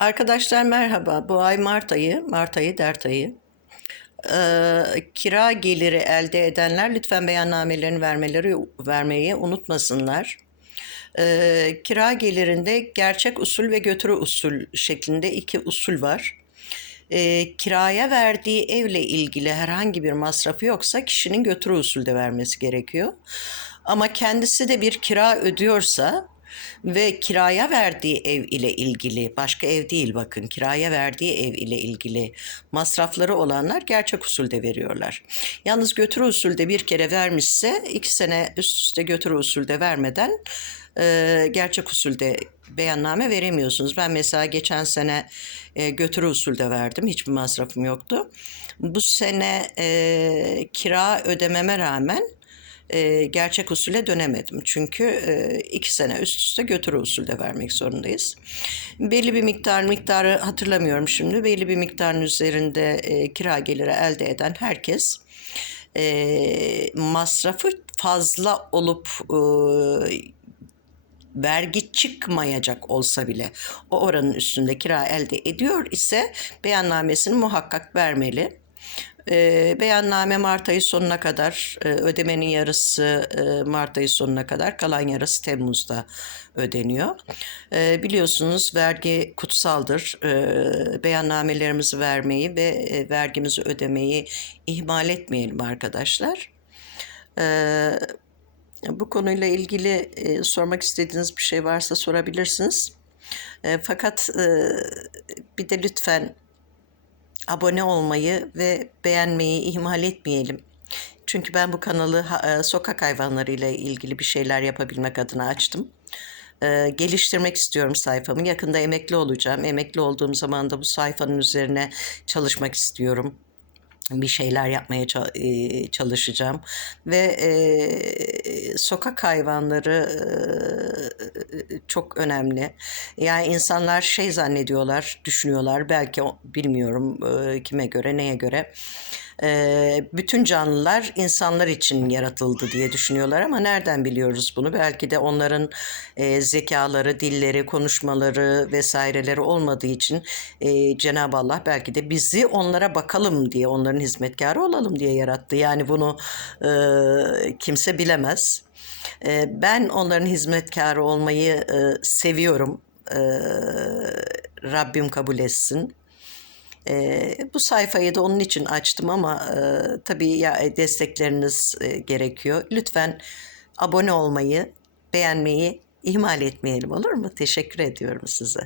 Arkadaşlar merhaba. Bu ay Mart ayı, Mart ayı dert ayı. Ee, kira geliri elde edenler lütfen beyannamelerini vermeleri vermeyi unutmasınlar. Ee, kira gelirinde gerçek usul ve götürü usul şeklinde iki usul var. Ee, kiraya verdiği evle ilgili herhangi bir masrafı yoksa kişinin götürü usulde vermesi gerekiyor. Ama kendisi de bir kira ödüyorsa ve kiraya verdiği ev ile ilgili başka ev değil bakın kiraya verdiği ev ile ilgili masrafları olanlar gerçek usulde veriyorlar. Yalnız götürü usulde bir kere vermişse iki sene üst üste götürü usulde vermeden e, gerçek usulde beyanname veremiyorsunuz. Ben mesela geçen sene e, götürü usulde verdim. Hiçbir masrafım yoktu. Bu sene e, kira ödememe rağmen e, gerçek usule dönemedim. Çünkü e, iki sene üst üste götürü usulde vermek zorundayız. Belli bir miktar, miktarı hatırlamıyorum şimdi. Belli bir miktarın üzerinde e, kira geliri elde eden herkes e, masrafı fazla olup e, vergi çıkmayacak olsa bile o oranın üstünde kira elde ediyor ise beyannamesini muhakkak vermeli. E, beyanname Mart ayı sonuna kadar e, ödemenin yarısı e, Mart ayı sonuna kadar kalan yarısı Temmuz'da ödeniyor. E, biliyorsunuz vergi kutsaldır. E, beyannamelerimizi vermeyi ve e, vergimizi ödemeyi ihmal etmeyelim arkadaşlar. E, bu konuyla ilgili e, sormak istediğiniz bir şey varsa sorabilirsiniz. E, fakat e, bir de lütfen abone olmayı ve beğenmeyi ihmal etmeyelim. Çünkü ben bu kanalı e, sokak hayvanlarıyla ilgili bir şeyler yapabilmek adına açtım. E, geliştirmek istiyorum sayfamı. Yakında emekli olacağım. Emekli olduğum zaman da bu sayfanın üzerine çalışmak istiyorum bir şeyler yapmaya e, çalışacağım ve sokak hayvanları çok önemli. Yani insanlar şey zannediyorlar, düşünüyorlar belki bilmiyorum e, kime göre, neye göre. E, bütün canlılar insanlar için yaratıldı diye düşünüyorlar ama nereden biliyoruz bunu? Belki de onların e, zekaları, dilleri, konuşmaları vesaireleri olmadığı için e, Cenab-ı Allah belki de bizi onlara bakalım diye, onların hizmetkarı olalım diye yarattı. Yani bunu e, kimse bilemez. E, ben onların hizmetkarı olmayı e, seviyorum. E, Rabbim kabul etsin. E, bu sayfayı da onun için açtım ama e, tabii ya destekleriniz e, gerekiyor. Lütfen abone olmayı, beğenmeyi ihmal etmeyelim olur mu? Teşekkür ediyorum size.